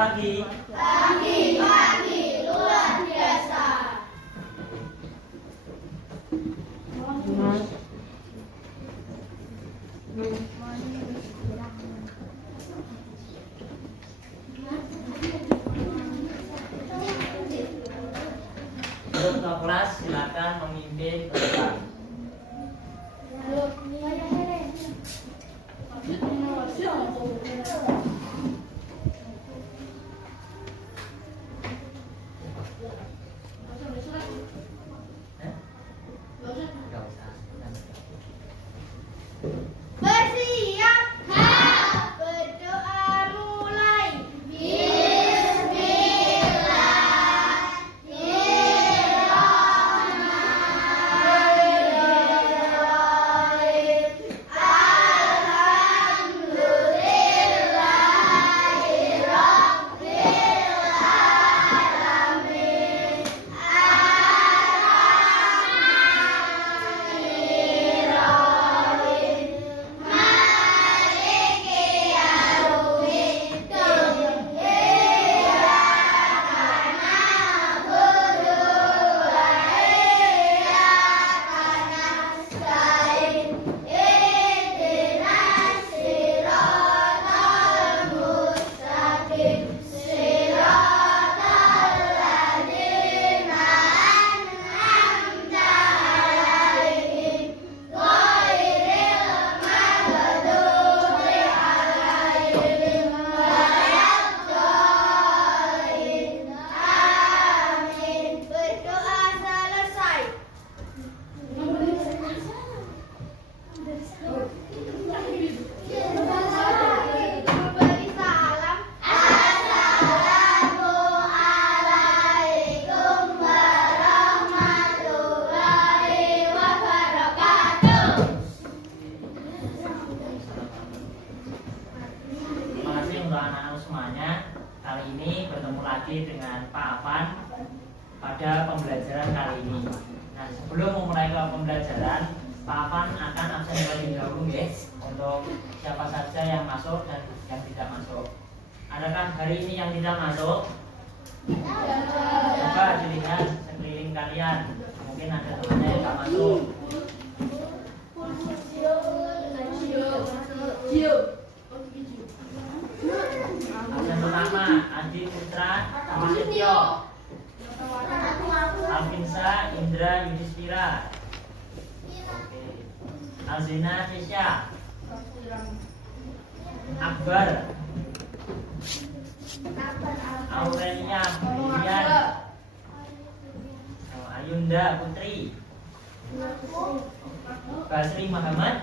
pagi. Pagi luar biasa. Untuk ke kelas silakan memimpin ke depan. Nggak usah. Bersiap. Berdoa mulai. Bismillahirrahmanirrahim. Alhamdulillahirrahmanirrahim. Maliki yaumiddin. Iyyaka na'budu wa iyyaka nasta'in. Ihdinas siratal mustaqim. Siratal ladzina an'amta 'alaihim ghairil maghdubi 'alaihim waladdallin. Amin. Berdoa selesai. Beri salam. Assalamualaikum warahmatullahi wabarakatuh. Terima kasih untuk anak-anak semuanya. Kali ini bertemu lagi dengan Pak Afan pada pembelajaran kali ini. Nah, sebelum memulai ke pembelajaran, Pak Afan akan absen terlebih dahulu, guys, untuk siapa saja yang masuk dan yang tidak masuk. Adakah hari ini yang tidak masuk? Coba dilihat sekeliling kalian. Mungkin ada temannya yang tidak masuk. Absen pertama, Adi Putra Prasetyo, Alvinsa Indra Yudhistira, Alzina Tisha, Akbar, Aurelia Lilian, Ayunda Putri, Basri Muhammad,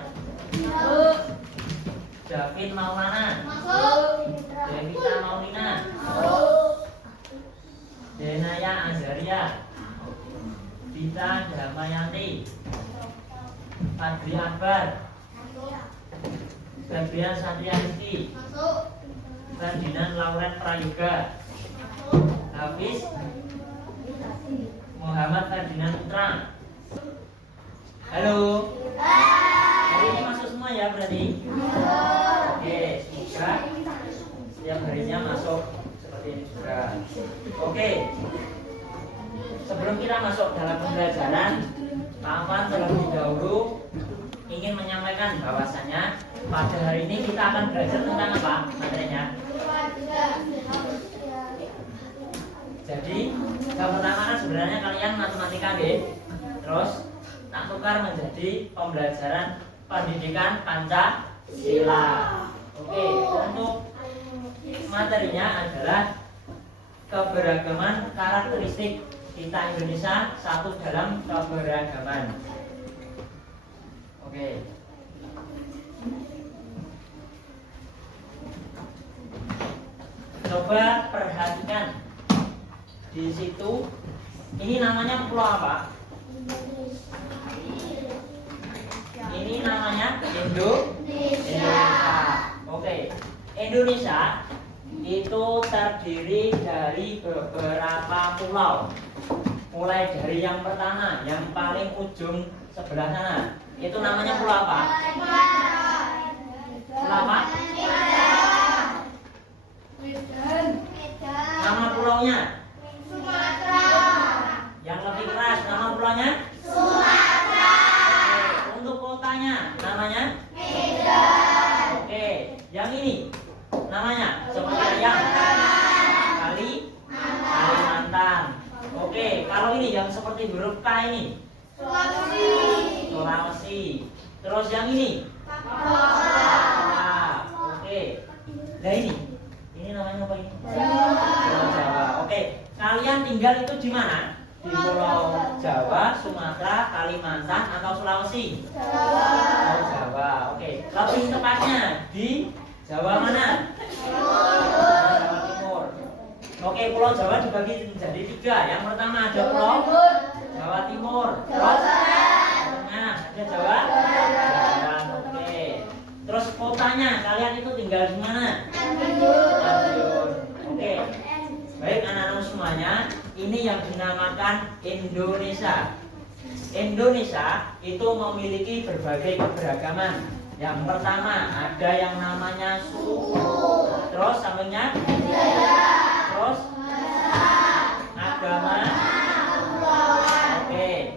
David Maulana, Devita Maulina, Denaya Azaria, Dita Damayanti, Fadli Akbar, Febrian Satrianisti, Ferdinand Lauren Prayoga, Hafiz Muhammad Ferdinand Putra. Halo. Hari ini masuk semua ya berarti? Oke, semoga setiap harinya masuk seperti ini juga. Oke. Sebelum kita masuk dalam pembelajaran, Pak Afan terlebih dahulu ingin menyampaikan bahwasanya pada hari ini kita akan belajar tentang apa materinya? Jadi yang pertama kan sebenarnya kalian matematika deh. Terus tak tukar menjadi pembelajaran pendidikan Pancasila. Oke, untuk materinya adalah keberagaman karakteristik kita Indonesia, satu dalam keberagaman. Oke. Coba perhatikan di situ. Ini namanya pulau apa? Ini namanya Indonesia. Oke. Indonesia itu terdiri dari beberapa pulau. Mulai dari yang pertama, yang paling ujung sebelah sana, itu namanya pulau apa? Pulau apa? pulaunya? Sumatera. Yang lebih keras, nama pulaunya? Sumatera. Oke, untuk kotanya, namanya? Medan. Oke, yang ini namanya seperti ayam. Kalimantan. Oke, kalau ini yang seperti huruf K ini? Sulawesi. Sulawesi. Terus yang ini? Papua. Oke. Nah ini namanya apa ini? Jawa. Pulau Jawa. Oke, kalian tinggal itu di mana? Di Pulau Jawa, Sumatera, Kalimantan, atau Sulawesi? Jawa. Pulau Jawa. Oke, lebih tepatnya di Jawa mana? Jawa Timur. Oke, Pulau Jawa dibagi menjadi 3. Yang pertama ada Pulau Jawa Timur. Terus tengah ada Jawa Barat. Oke. Terus kotanya kalian itu tinggal di mana? Madiun. Oke. Baik anak-anak semuanya, ini yang dinamakan Indonesia. Indonesia itu memiliki berbagai keberagaman. Yang pertama ada yang namanya suku. Terus sampingnya terus agama. Oke.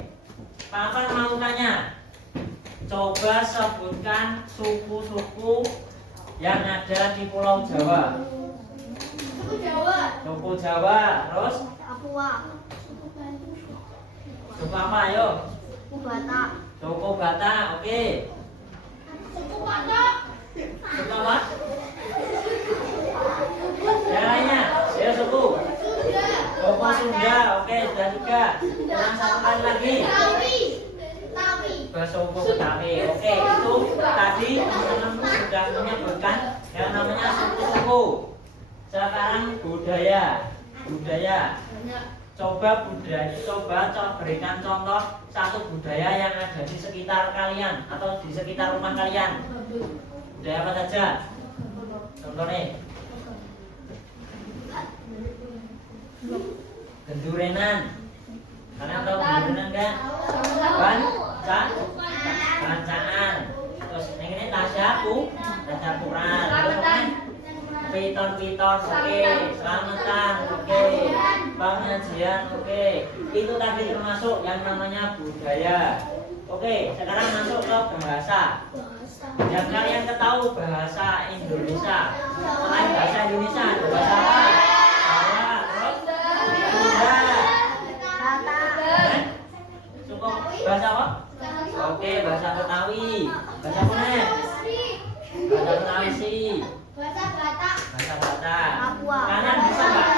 Papa mau tanya. Coba sebutkan suku-suku yang ada di Pulau Jawa. Suku Jawa. Suku Jawa, terus Papua. suku apa ayo? Suku Batak. Suku Batak, oke. Suku Batak. Suku apa? Yang lainnya, ya suku. Sunda. Suku Sunda, oke, sudah 3. Kurang 1 kali lagi. Betawi. Betawi. Suku Betawi, oke. Itu tadi teman-teman sudah menyebutkan yang namanya suku-suku. Sekarang budaya. Coba berikan contoh satu budaya yang ada di sekitar kalian atau di sekitar rumah kalian. Budaya apa saja? Contohnya gendurenan. Kalian tahu gendurenan enggak? Bancaan. Terus yang ini tasyakuran. Terus piton, oke. Selamatan, oke. Pengajian, oke. Itu tadi termasuk yang namanya budaya. Oke, sekarang masuk ke bahasa. Yang kalian ketahui bahasa Indonesia. Selain bahasa Indonesia, ada bahasa apa? Jawa, terus Sunda. Cukup bahasa apa? Oke, bahasa Betawi. Bahasa mana? Bahasa Sulawesi. Bahasa Batak. Bahasa Batak. Papua. Kalian bisa nggak?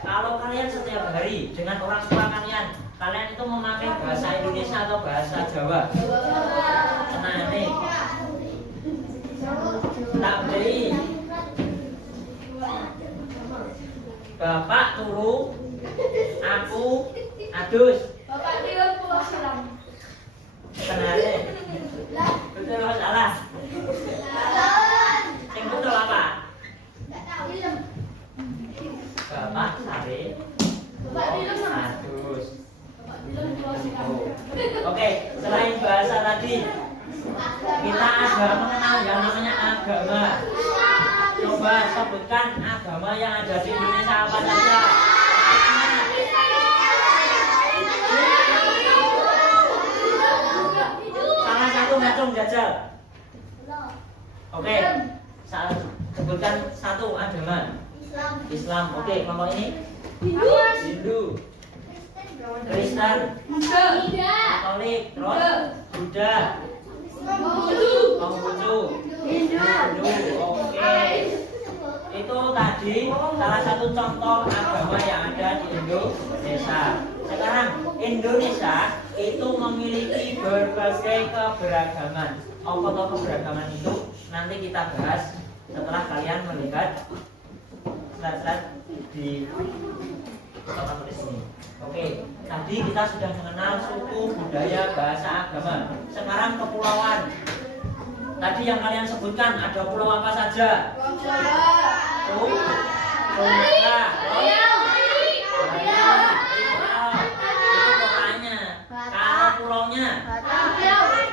Kalau kalian setiap hari dengan orang tua kalian itu memakai bahasa Indonesia atau bahasa Jawa? Nah ini, tak beri. Bapak turu, aku adus. Bapak Dion Pulau Siram. Kenapa? Betul atau salah? Yang betul apa? Bapak sare. Bapak Dion Adus. Pulau Siram. Oke, selain bahasa tadi, kita ada mengenal yang namanya agama. Coba sebutkan agama yang ada di Indonesia apa saja. Salah satu ngacung jajal. Oke, sebutkan satu agama. Islam. Oke, kelompok ini Hindu, Kristen, Katolik, terus Buddha, Konghucu, Hindu. Oke. Itu tadi salah satu contoh agama yang ada di Indonesia. Sekarang Indonesia itu memiliki berbagai keberagaman. Apa keberagaman itu? Nanti kita bahas setelah kalian melihat slide-slide di papan tulis ini. Oke, tadi kita sudah mengenal suku, budaya, bahasa, agama. Sekarang kepulauan. Tadi yang kalian sebutkan ada pulau apa saja? Sumatera, kalau pulaunya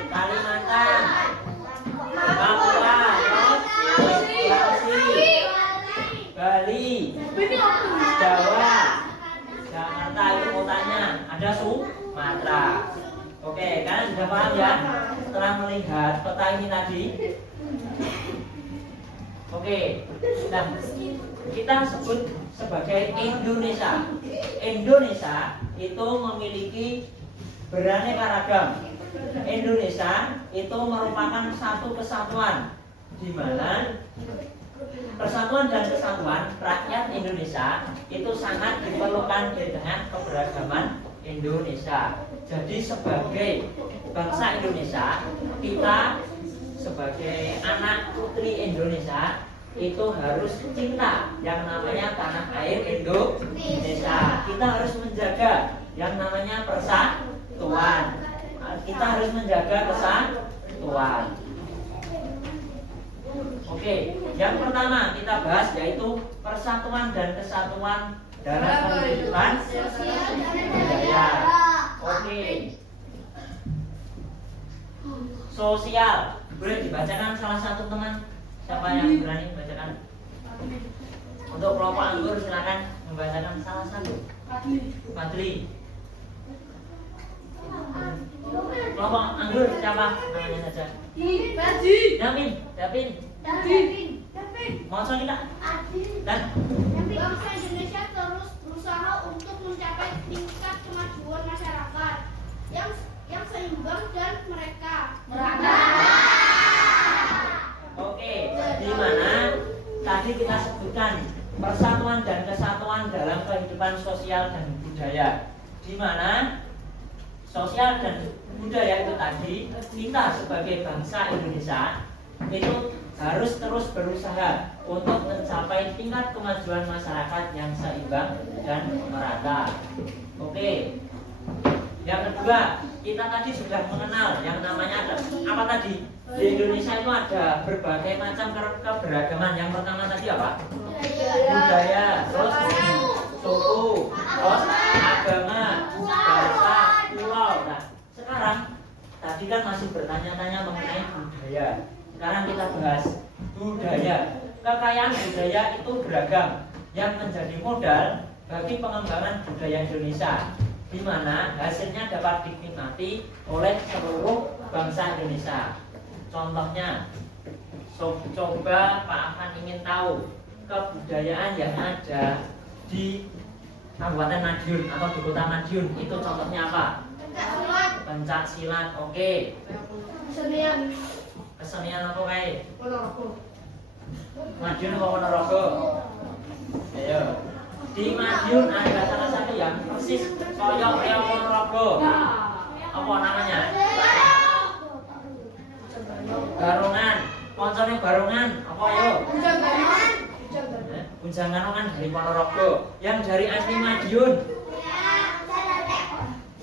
Kalimantan, Papua, Sulawesi, Bali, Jawa Oke, kalian sudah paham ya? Setelah melihat peta ini tadi. Oke, nah kita sebut sebagai Indonesia. Indonesia itu memiliki beraneka ragam. Indonesia itu merupakan satu kesatuan, di mana persatuan dan kesatuan rakyat Indonesia itu sangat diperlukan di tengah keberagaman Indonesia. Jadi sebagai bangsa Indonesia, kita sebagai anak putri Indonesia itu harus cinta yang namanya tanah air Indonesia. Kita harus menjaga yang namanya persatuan. Kita harus menjaga kesatuan. Oke, yang pertama kita bahas yaitu persatuan dan kesatuan dalam kehidupan budaya. Oke. Sosial. Boleh dibacakan salah satu teman? Siapa yang berani membacakan? Untuk kelompok anggur silakan membacakan salah satu. Fadli. Kelompok anggur siapa? Namanya saja. Yamin, Davin. Mau soal kita? Dan Bangsa Indonesia terus berusaha untuk mencapai tingkat kemajuan masyarakat yang seimbang dan merata. Oke, di mana tadi kita sebutkan persatuan dan kesatuan dalam kehidupan sosial dan budaya. Di mana sosial dan budaya itu tadi kita sebagai bangsa Indonesia itu harus terus berusaha untuk mencapai tingkat kemajuan masyarakat yang seimbang dan merata. Oke. Yang kedua, kita tadi sudah mengenal yang namanya apa tadi? Di Indonesia itu ada berbagai macam keberagaman. Yang pertama tadi apa? Budaya, terus suku, terus agama, bahasa, pulau. Nah, sekarang tadi kan masih bertanya-tanya mengenai budaya. Sekarang kita bahas budaya. Kekayaan budaya itu beragam yang menjadi modal bagi pengembangan budaya Indonesia, di mana hasilnya dapat dinikmati oleh seluruh bangsa Indonesia. Contohnya, coba Pak Afan ingin tahu kebudayaan yang ada di Kabupaten Madiun atau di Kota Madiun itu contohnya apa? Pencak silat. Oke. Kesenian apa kayak? Madiun apa Ponorogo? Ayo. Di Madiun ada salah satu yang persis koyok kayak Ponorogo. Apa namanya? Barongan. Koncone barongan. Apa yo? Unjangan kan dari Ponorogo. Yang dari asli Madiun.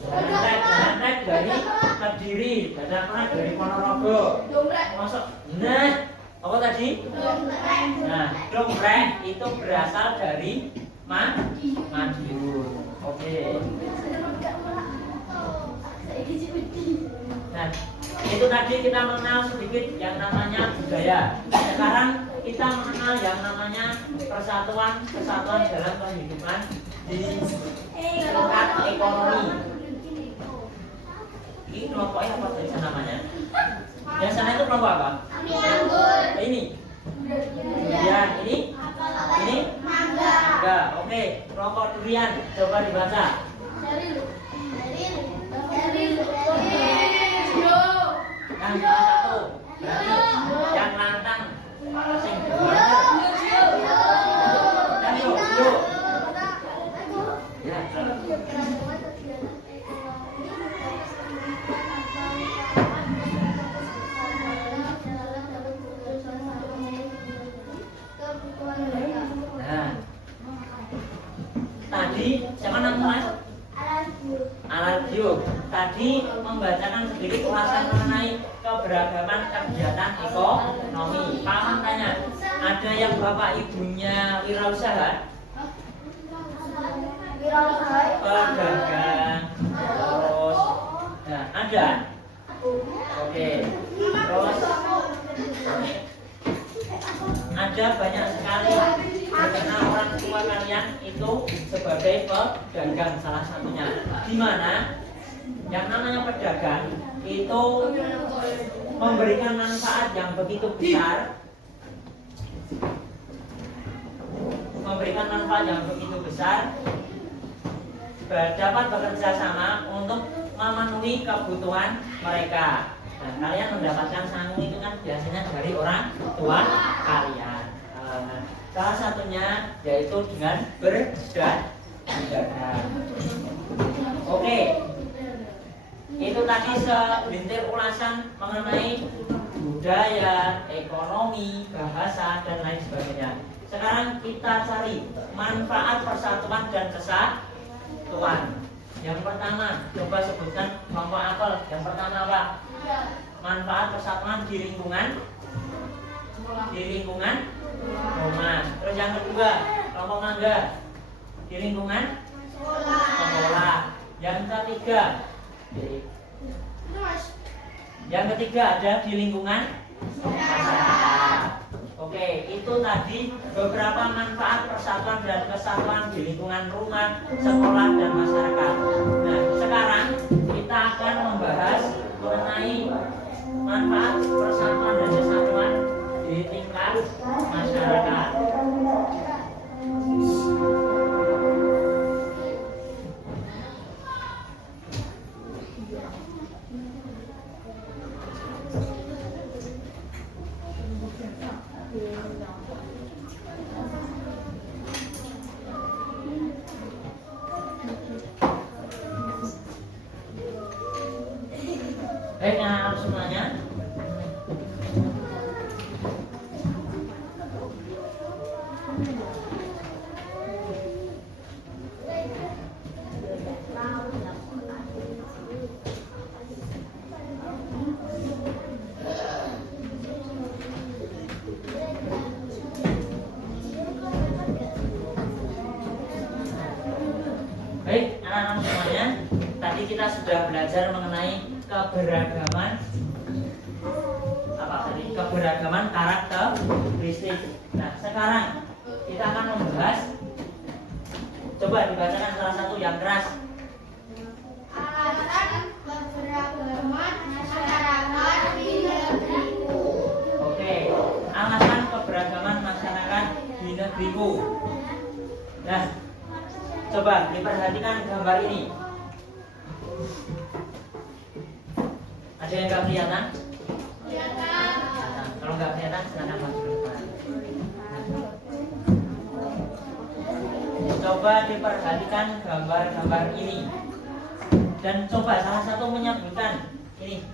Jangan dari Kediri. Jangan dari Ponorogo. Masuk. Nah, apa tadi? Nah, dongkrek itu berasal dari Madiun. Oke. Nah, itu tadi kita mengenal sedikit yang namanya budaya. Sekarang kita mengenal yang namanya persatuan, kesatuan dalam kehidupan di tingkat ekonomi. Ini kelompoknya apa saja namanya? Yang sana itu kelompok apa? Ini. Durian. Ini mangga. Oke, kelompok durian. Coba dibaca. Yang salah satu. Berarti yang lantang. Sing dan yuk. Ya. Nah, tadi siapa namanya? Alardio. Tadi membacakan sedikit ulasan mengenai keberagaman kegiatan ekonomi. Paham tanya? Ada yang bapak ibunya wirausaha? Pedagang. Terus, nah ada. Oke. Terus ada banyak sekali karena orang tua kalian itu sebagai pedagang salah satunya, di mana Yang namanya pedagang itu memberikan manfaat yang begitu besar, dapat bekerja sama untuk memenuhi kebutuhan mereka. Nah, kalian mendapatkan sangu itu kan biasanya dari orang tua kalian. Salah satunya yaitu dengan berdagang. Oke, itu tadi segelintir ulasan mengenai budaya, ekonomi, bahasa, dan lain sebagainya. Sekarang kita cari manfaat persatuan dan kesatuan. Yang pertama, coba sebutkan kelompok apel. Yang pertama apa? Manfaat persatuan di lingkungan rumah. Terus yang kedua, kelompok mangga di lingkungan sekolah. Yang ketiga ada di lingkungan masyarakat. Oke, itu tadi beberapa manfaat persatuan dan kesatuan di lingkungan rumah, sekolah, dan masyarakat. Nah, sekarang kita akan membahas mengenai manfaat persatuan dan kesatuan di tingkat masyarakat. Baik, anak-anak semuanya. Baik, anak-anak semuanya. Tadi kita sudah belajar mengenai keberagaman karakteristik. Nah, sekarang kita akan membahas. Coba dibacakan salah satu yang keras. Alasan keberagaman masyarakat di negeriku. Oke, alasan keberagaman masyarakat di negeriku. Nah, coba diperhatikan gambar ini. Ada yang nggak kelihatan? Kelihatan. Kalau nggak kelihatan, silakan masuk ke depan. Coba diperhatikan gambar-gambar ini dan coba salah satu menyebutkan ini.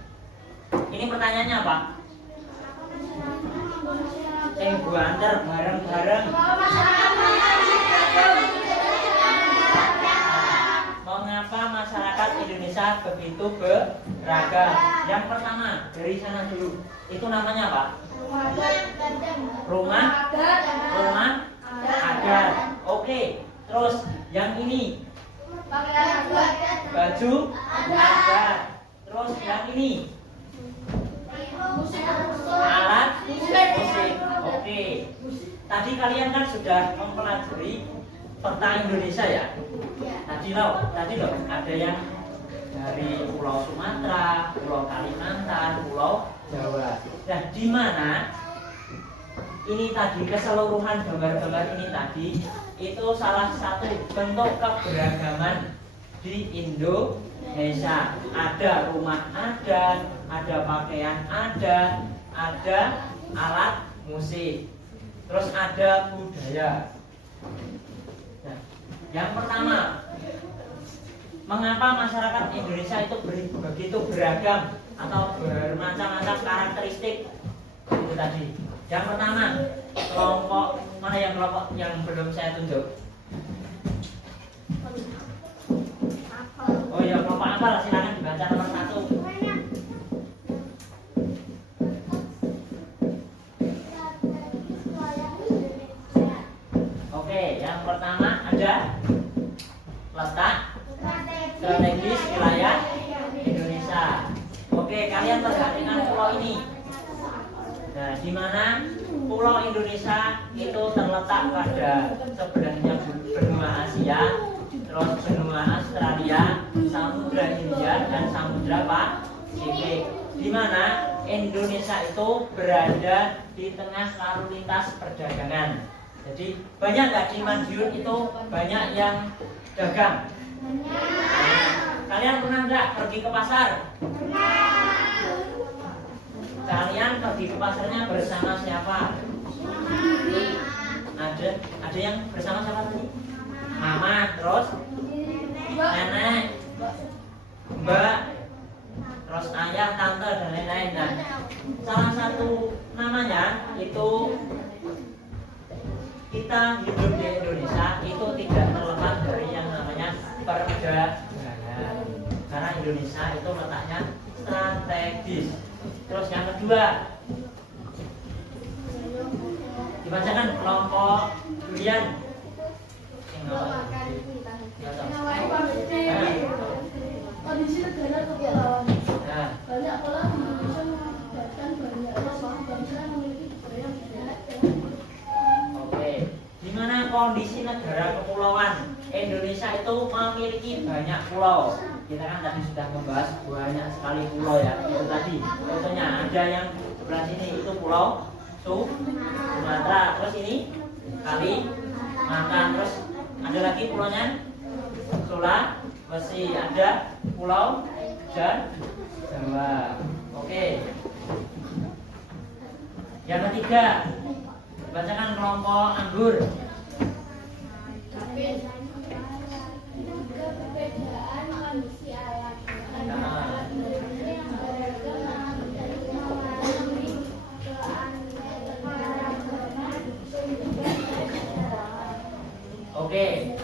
Ini pertanyaannya apa? Bu antar bareng-bareng. Mengapa masyarakat Indonesia begitu beragam? Yang pertama dari sana dulu. Itu namanya apa? Rumah adat. Oke. Terus yang ini baju adat. Terus yang ini alat musik. Oke. Tadi kalian kan sudah mempelajari peta Indonesia ya. Tadi loh ada yang dari Pulau Sumatera, Pulau Kalimantan, Pulau Jawa. Nah, di mana ini tadi keseluruhan gambar-gambar ini tadi itu salah satu bentuk keberagaman di Indonesia. Ada rumah adat, ada pakaian adat, ada alat musik, terus ada budaya. Nah, yang pertama, mengapa masyarakat Indonesia itu begitu beragam atau bermacam-macam karakteristik? Itu tadi. Yang pertama, kelompok mana yang kelompok yang belum saya tunjuk? Oh ya, kelompok apel, silakan dibaca nomor 1. Oke, yang pertama ada letak strategis wilayah Indonesia. Oke, kalian perhatikan pulau ini. Nah, di mana pulau Indonesia itu terletak pada sebelahnya benua Asia. terus benua Australia, Samudra Hindia, dan Samudra Pasifik. Di mana Indonesia itu berada di tengah lalu lintas perdagangan. Jadi banyak nggak di Madiun itu banyak yang dagang? Kalian pernah nggak pergi ke pasar? Kalian pergi ke pasarnya bersama siapa? Ada yang bersama siapa tadi? Mama, terus nenek, mbak, terus ayah, tante, dan lain-lain. Nah, salah satu namanya itu kita hidup di Indonesia itu tidak terlepas dari yang namanya perdagangan. Karena Indonesia itu letaknya strategis. Terus yang kedua, dibacakan kelompok durian. Kondisi negara kepulauan. Banyak pulau di Indonesia mengakibatkan banyak bangsa memiliki budaya yang berbeda. Oke, di mana kondisi negara kepulauan? Indonesia itu memiliki banyak pulau. Kita kan tadi sudah membahas banyak sekali pulau ya. Itu tadi contohnya ada yang sebelah sini itu pulau Sumatera. Terus ini Kalimantan. Terus ada lagi pulaunya Sulawesi. Ada pulau Jawa. Oke. Yang ketiga, bacakan kelompok anggur. Perbedaan kondisi alam. Oke,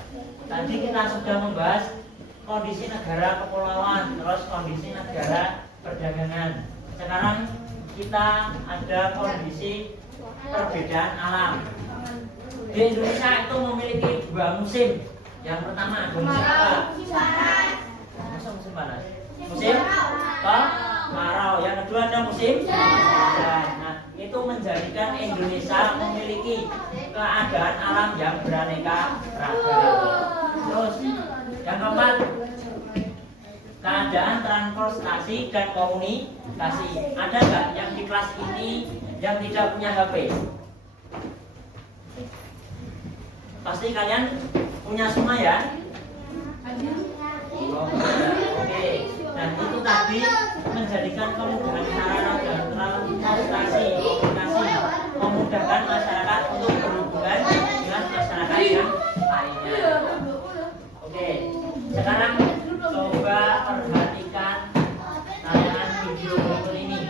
tadi kita sudah membahas kondisi negara kepulauan, terus kondisi negara perdagangan. Sekarang kita ada kondisi perbedaan alam. Di Indonesia itu memiliki 2 musim. Yang pertama ada musim apa? Musim panas. Musim kemarau. Yang kedua ada musim hujan. Nah, itu menjadikan Indonesia memiliki keadaan alam yang beraneka ragam. Terus yang keempat, keadaan transportasi dan komunikasi. Ada nggak yang di kelas ini yang tidak punya HP? Pasti kalian punya semua ya? Oke. Nah, itu tadi menjadikan kemudahan sarana dan transportasi komunikasi, memudahkan masyarakat untuk berhubungan dengan masyarakat yang lainnya. Oke, sekarang coba perhatikan tayangan video berikut ini.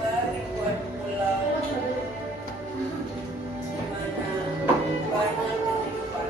Ribuan pulau di mana banyak kehidupan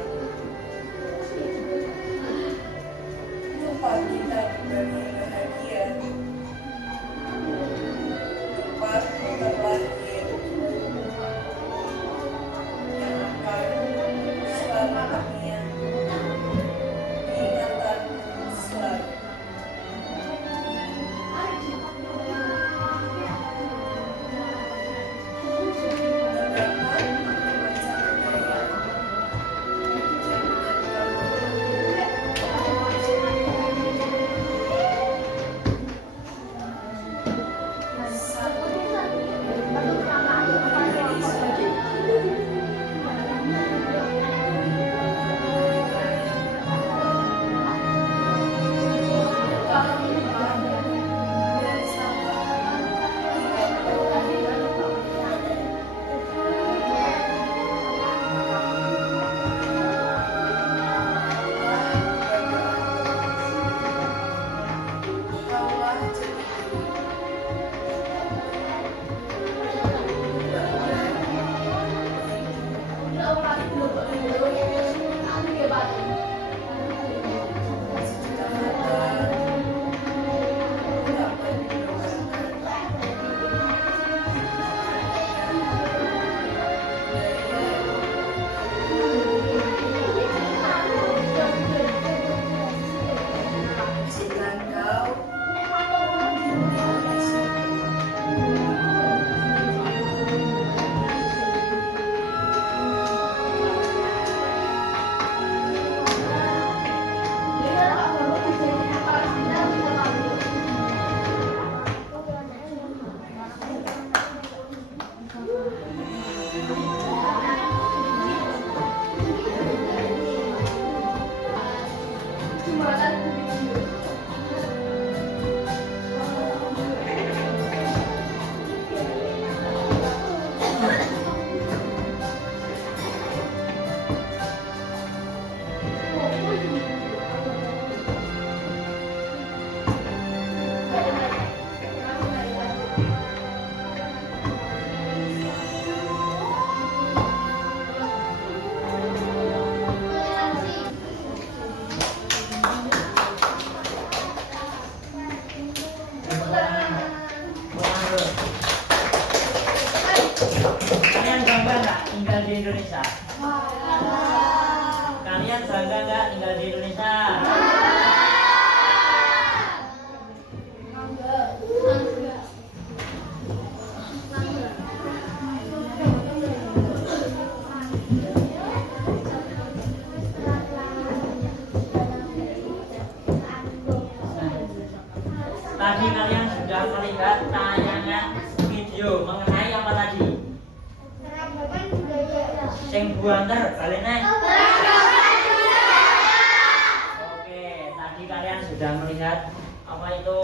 bangga nggak tinggal di Indonesia? Tadi kalian sudah melihat tayangan video mengenai apa tadi? Keragaman budaya. Sing buanter kalian. Oke, tadi kalian sudah melihat apa itu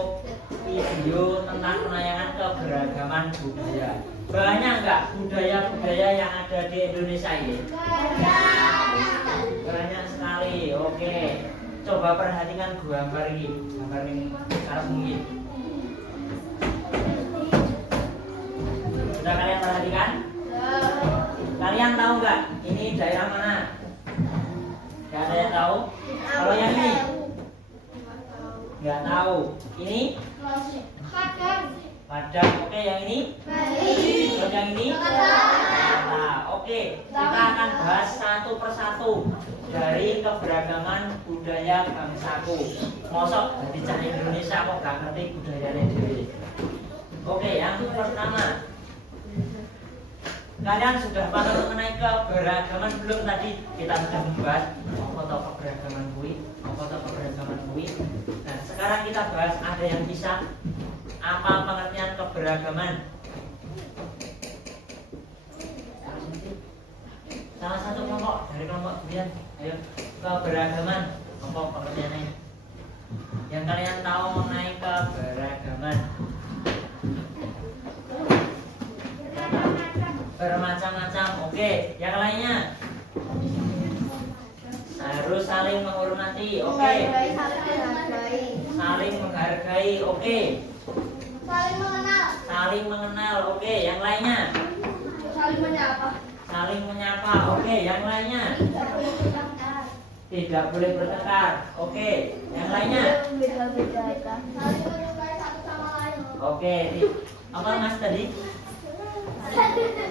video tentang penayangan keberagaman budaya. Banyak nggak budaya-budaya yang ada di Indonesia ini? Banyak sekali. Oke, coba perhatikan gambar ini sekarang mungkin. Sudah kalian perhatikan? Kalian tahu nggak ini daerah mana? Nggak ada yang tahu? Kalau yang ini? Nggak tahu. Ini? Padang. Oke, yang ini? Terus yang ini? Jakarta. Oke, kita akan bahas satu persatu dari keberagaman budaya bangsaku. Mosok dari cah Indonesia kok gak ngerti budayanya sendiri. Oke, yang pertama, kalian sudah paham mengenai keberagaman belum? Tadi kita sudah membahas apa keberagaman kui. Nah, sekarang kita bahas ada yang bisa apa pengertian keberagaman. Salah satu kelompok dari kelompok kalian, ayo keberagaman apa pengertiannya? Yang kalian tahu mengenai keberagaman? Bermacam-macam. Oke, yang lainnya harus saling menghormati. Oke, saling menghargai. Oke, saling mengenal. Oke, yang lainnya saling menyapa. Oke, yang lainnya tidak boleh bertengkar. Oke, yang lainnya oke, apa mas tadi?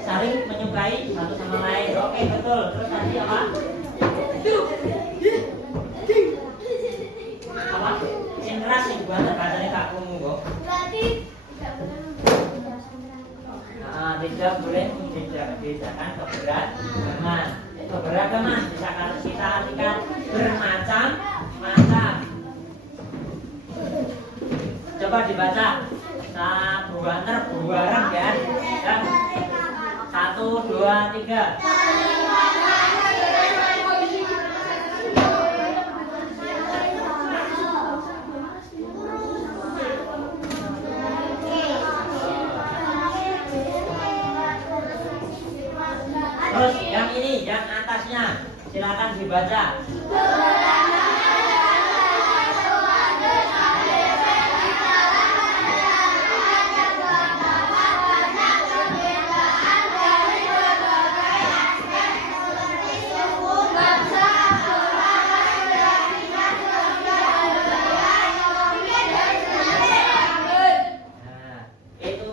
Saling menyukai satu sama lain. Oke, betul. Terus tadi apa? Apa? Sing keras sing banget katanya Kak Kumu kok. Nah, tidak boleh membedakan keberagaman. Keberagaman bisa kita artikan bermacam-macam. Coba dibaca. Buanter bareng ya. Dan 1, 2, 3. Terus yang ini, yang atasnya, silakan dibaca.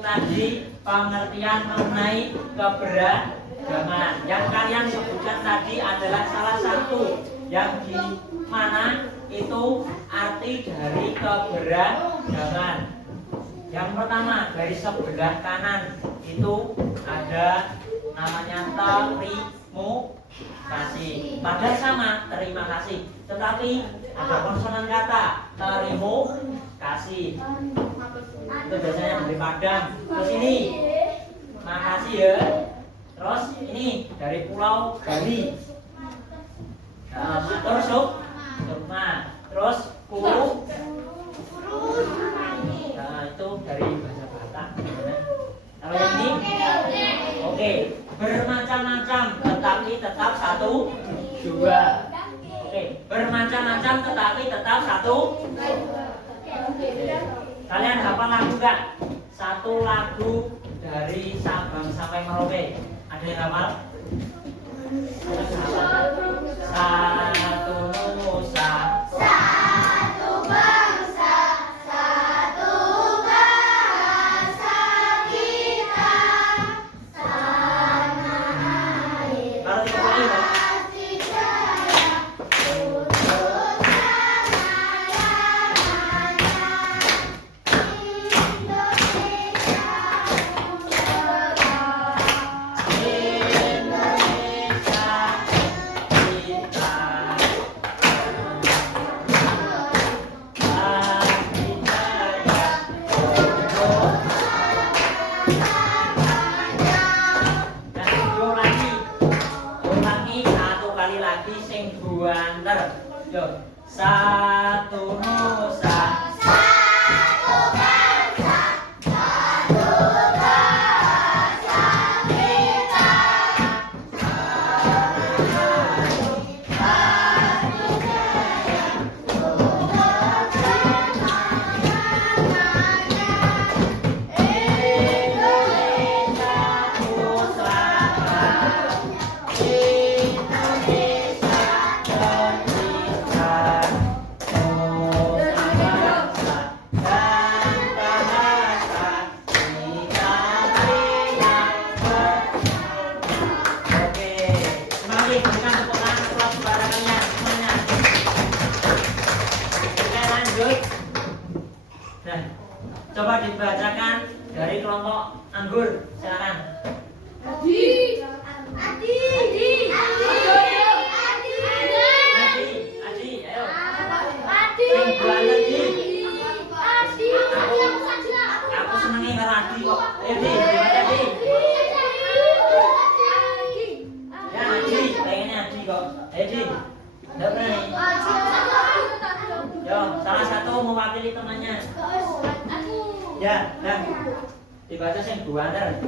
Tadi pengertian mengenai keberagaman yang kalian sebutkan tadi adalah salah satu yang di mana itu arti dari keberagaman. Yang pertama, dari sebelah kanan itu ada namanya terima kasih. Padahal sama terima kasih, tetapi ada konsonan kata terima kasih. Itu biasanya dari Padang. Terus ini makasih ya. Terus ini dari Pulau Bali. Matur sukma. Terus kuru. Nah, itu dari bahasa Batak. Kalau yang ini oke, bermacam-macam tetapi tetap satu dua. Oke, bermacam-macam tetapi tetap satu. Kalian hafal lagu gak? Satu lagu dari Sabang sampai Merauke. Ada yang hafal? Satu Nusa, Satu bangsa, satu bahasa kita, tanah air kalau tidak boleh, kasih sayang. Buanter. Yo, satu nusa. Nah, coba dibacakan dari kelompok anggur. Silakan. Adi, Ayo. Adi. Aku senengnya karo Adi kok. Di, gimana Di? Ya Adi, pengennya Adi kok. Di. Enggak berani. Yo, salah satu mewakili temannya. Ya, nah. Dibaca sing Buanter.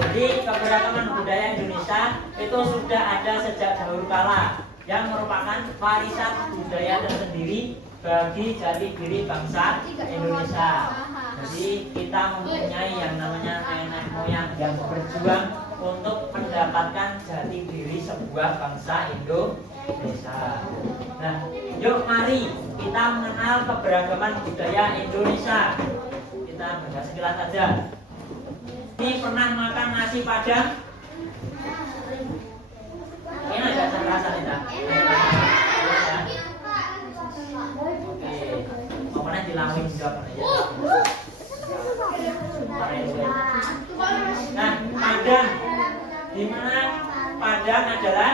Jadi keberagaman budaya Indonesia itu sudah ada sejak dahulu kala yang merupakan warisan budaya tersendiri bagi jati diri bangsa Indonesia. Jadi kita mempunyai yang namanya nenek moyang yang berjuang untuk mendapatkan jati diri sebuah bangsa Indonesia. Nah, yuk mari kita mengenal keberagaman budaya Indonesia. Kita bahas sekilas saja. Ini pernah makan nasi Padang? Enak gak rasa kita? Oke, pernah dilawin juga pernah ya? Nah, Padang. Di mana Padang adalah?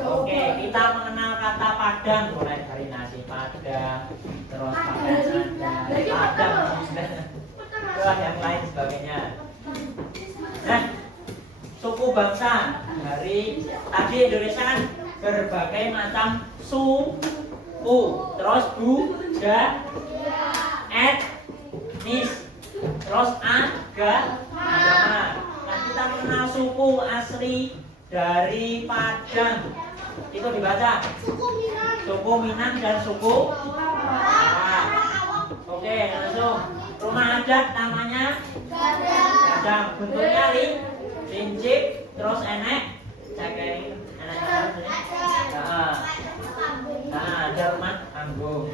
Oke, kita mengenal kata Padang mulai dari nasi Padang, terus Padang, terus yang lain sebagainya. Nah, suku bangsa dari tadi Indonesia kan berbagai macam suku, terus etnis, terus agama. Nah, kita mengenal suku asli dari Padang. Itu dibaca suku Minang dan suku Oke, langsung. Rumah adat namanya Gadang. Bentuknya lincip, terus enek cekeng, ada rumah anggung.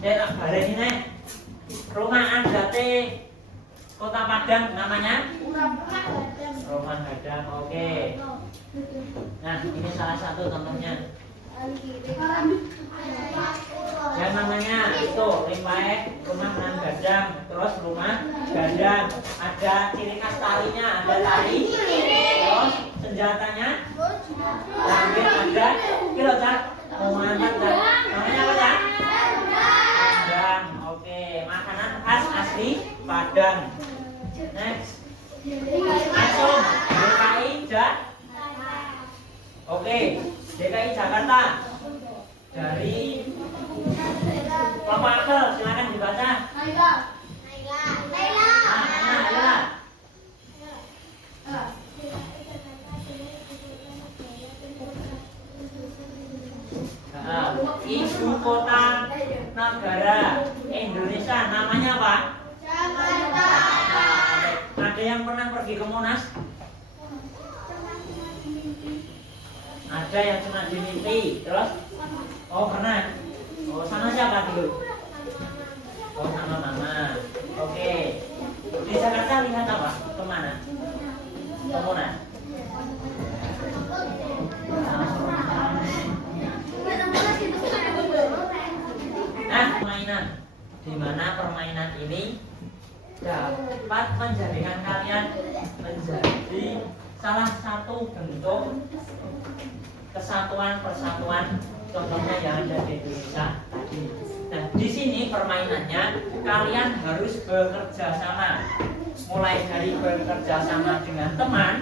Jadi balik ini rumah adat Kota Padang namanya Rumah Gadang. Oke. Nah, ini salah satu contohnya. Yang namanya itu limpaek, rumah Nang Gadang, terus rumah Gadang. Ada ciri khas talinya, ada tali, terus senjatanya, lambir ada, kilo Cak, mau ngangkat Cak. Namanya apa Cak? Gadang. Oke, makanan khas asli Padang. Next. Langsung DKI Oke, DKI Jakarta. Dari kelompok Apel, silakan dibaca. Laila. Ibu kota negara Indonesia namanya apa? Jakarta. Ada yang pernah pergi ke Monas? Ada yang cuma di mimpi, terus? Oh pernah. Oh sama siapa dulu? Oh sama mama. Oke. Di Jakarta lihat apa? Kemana? Ke Monas. Nah, permainan. Di mana permainan ini dapat menjadikan kalian menjadi salah satu bentuk kesatuan persatuan, contohnya yang ada di Indonesia tadi. Nah, di sini permainannya kalian harus bekerja sama, mulai dari bekerja sama dengan teman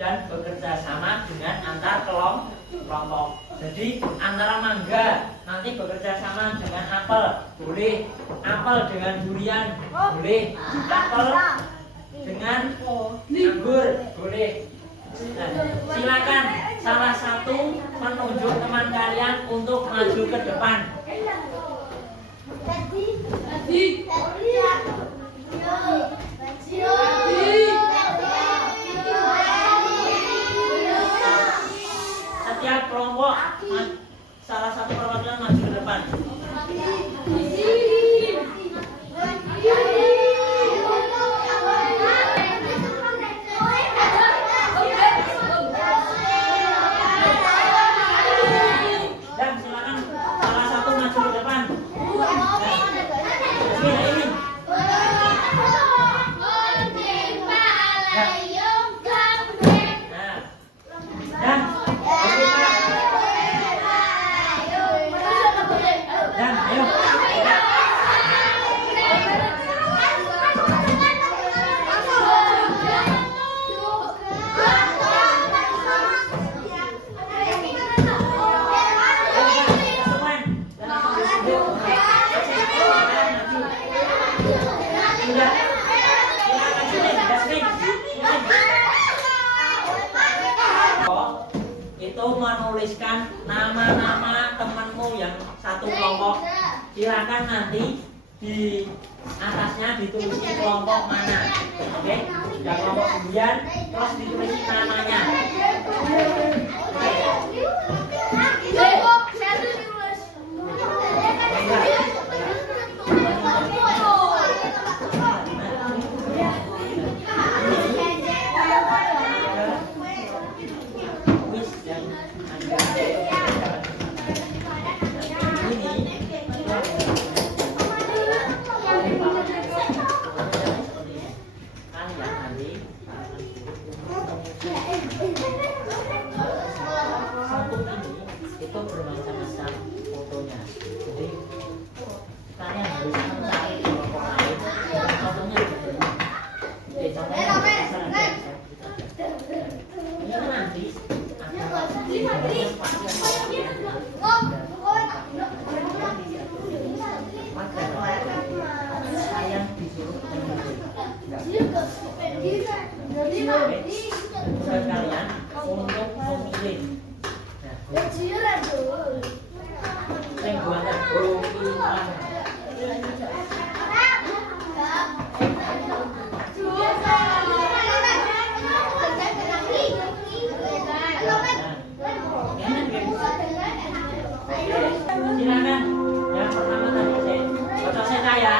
dan bekerja sama dengan antar kelompok. Jadi antara mangga nanti bekerja sama dengan apel, boleh. Apel dengan durian, boleh. Apel dengan anggur, boleh. Nah, silakan salah satu menunjuk teman kalian untuk maju ke depan. Setiap kelompok salah satu perwakilan maju ke depan. Dan silakan salah satu maju ke depan. Itu menuliskan nama-nama temanmu yang satu kelompok. Silakan nanti di atasnya ditulis kelompok mana, oke? Dan kelompok kemudian terus ditulis namanya. Satu ini itu bermacam-macam fotonya. Jadi kalian harus mencari kelompok lain. Fotonya juga. Oke, contohnya ini nanti kalian disuruh kalian untuk memilih. Yang buatan silakan. Yang pertama tadi foto saya ya.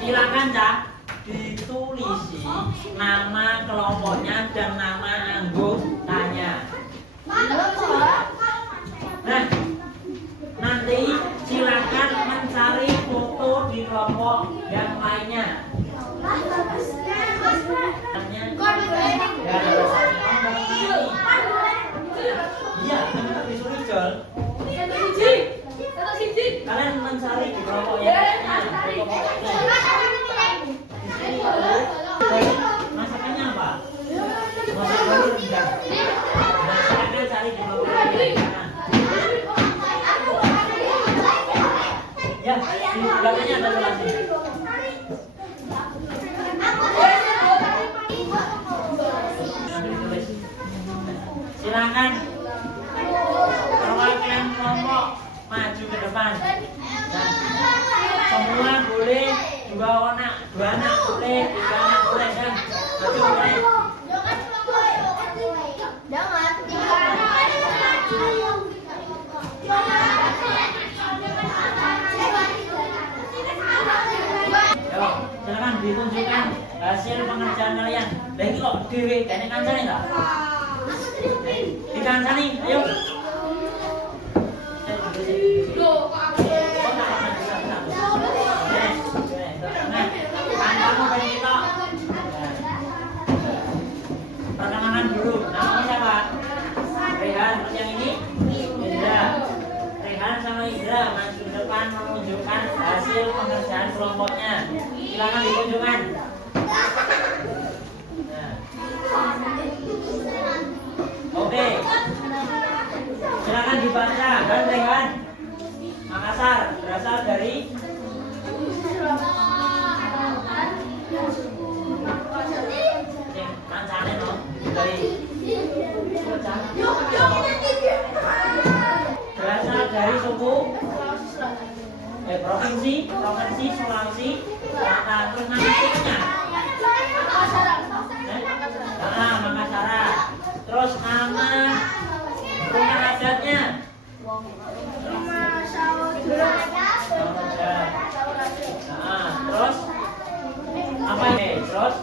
Silakan Cak ditulisi nama kelompoknya dan nama anggotanya. Nah, nanti silakan mencari foto di kelompok yang lainnya. Iya, disuruh Jol. Kalian mencari di kelompok yang lainnya. Masakannya apa? Masak telur rendang. Nah, silakan cari di kelompok yang lainnya. Ya, di belakangnya ada kelas ini. Nanti ditulis. Silakan perwakilan kelompok maju ke depan. Dan semua boleh dua anak boleh, tiga anak boleh dan maju boleh. Yo, silakan ditunjukkan hasil pengerjaan kalian. Lah iki kok dhewe kene kancane ta? Dikancani, ayo. Perkenalan dulu, namanya siapa? Rehan, terus yang ini Indra. Rehan sama Indra maju ke depan menunjukkan hasil pengerjaan kelompoknya. Silakan ditunjukkan. Nah. Oke. Silakan dibaca. Dan Rehan, Makassar berasal dari kancane no dari berasal dari suku provinsi Sulawesi Selatan. Terus nama sukunya Makassar. Terus nama rumah adatnya terus apa ini? Terus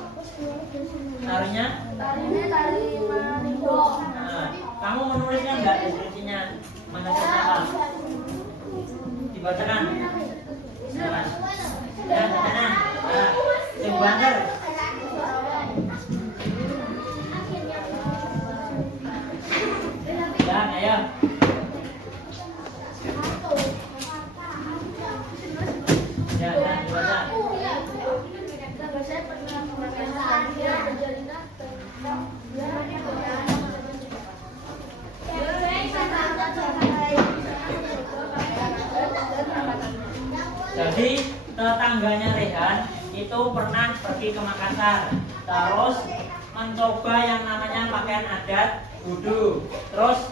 tarinya? Tari marimbo. Nah, kamu menulisnya enggak deskripsinya? Mana apa? Dibacakan. Silakan. Ya, bacakan. Nah, sing banter. Ya, ayo. Ya, dibaca. Jadi tetangganya Rehan itu pernah pergi ke Makassar, terus mencoba yang namanya pakaian adat Budu. Terus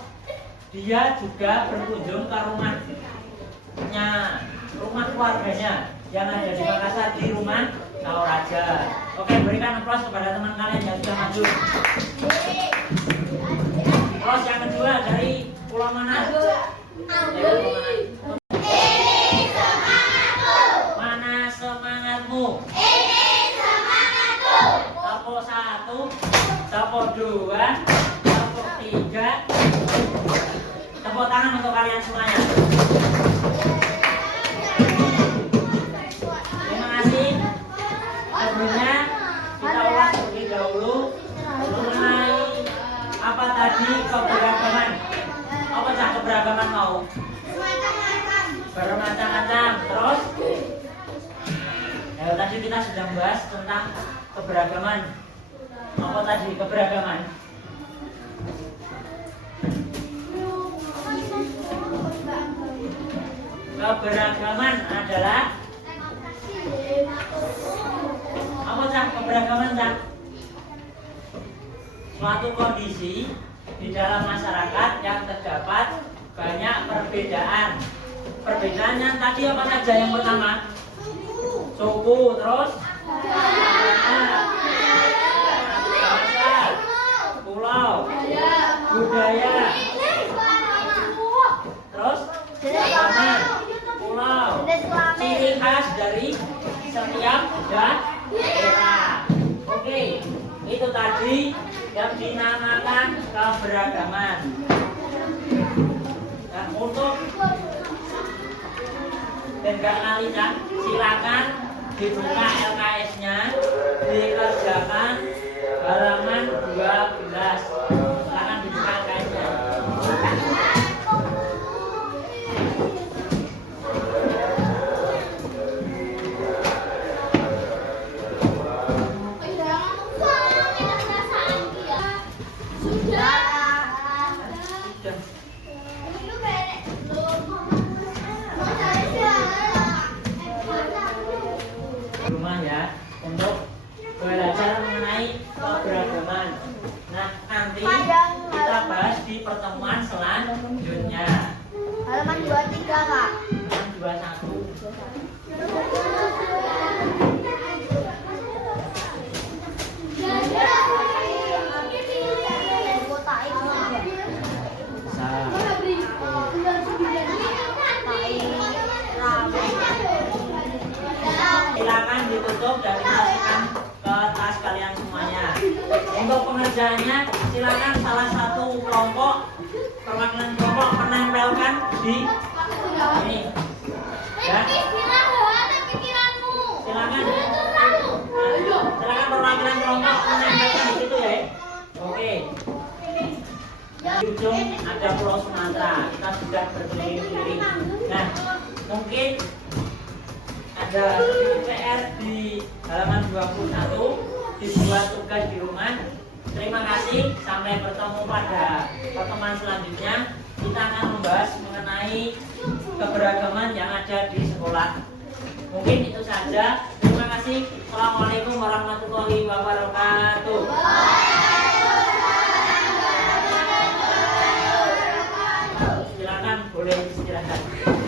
dia juga berkunjung ke rumah keluarganya yang ada di Makassar, di rumah Raja. Oke, berikan aplaus kepada teman kalian yang sudah maju. Terus yang kedua dari pulau mana? Mana semangatmu? Tepuk 1, tepuk 2, tepuk 3. Tepuk tangan untuk kalian semuanya. Terima kasih. Sebelumnya kita ulas terlebih dahulu mengenai apa tadi keberagaman. Apa cah keberagaman mau? Bermacam-macam. Terus tadi kita sudah membahas tentang keberagaman. Apa tadi keberagaman? Keberagaman adalah apa cah keberagaman cah? Suatu kondisi di dalam masyarakat yang terdapat banyak perbedaan. Perbedaannya tadi apa saja? Yang pertama suku, terus bahasa, pulau, budaya, terus agama, pulau, ciri khas dari setiap daerah. Oke, itu tadi yang dinamakan keberagaman. Nah, untuk enggak ngalikan, silakan dibuka LKS-nya, dikerjakan halaman 12. Silakan dibuka LKS-nya. Silakan ditutup dan dimasukkan ke tas kalian semuanya. Untuk pengerjaannya, silakan salah satu kelompok perwakilan kelompok menempelkan di ini. Ya. Silakan. Silakan perwakilan kelompok menempelkan di situ ya. Oke. Di ujung ada Pulau Sumatera. Kita sudah berkeliling-keliling. Nah, mungkin ada PR di halaman 21 dibuat tugas di rumah. Terima kasih, sampai bertemu pada pertemuan selanjutnya. Kita akan membahas mengenai keberagaman yang ada di sekolah. Mungkin itu saja. Terima kasih. Assalamualaikum warahmatullahi wabarakatuh. Silakan boleh istirahat.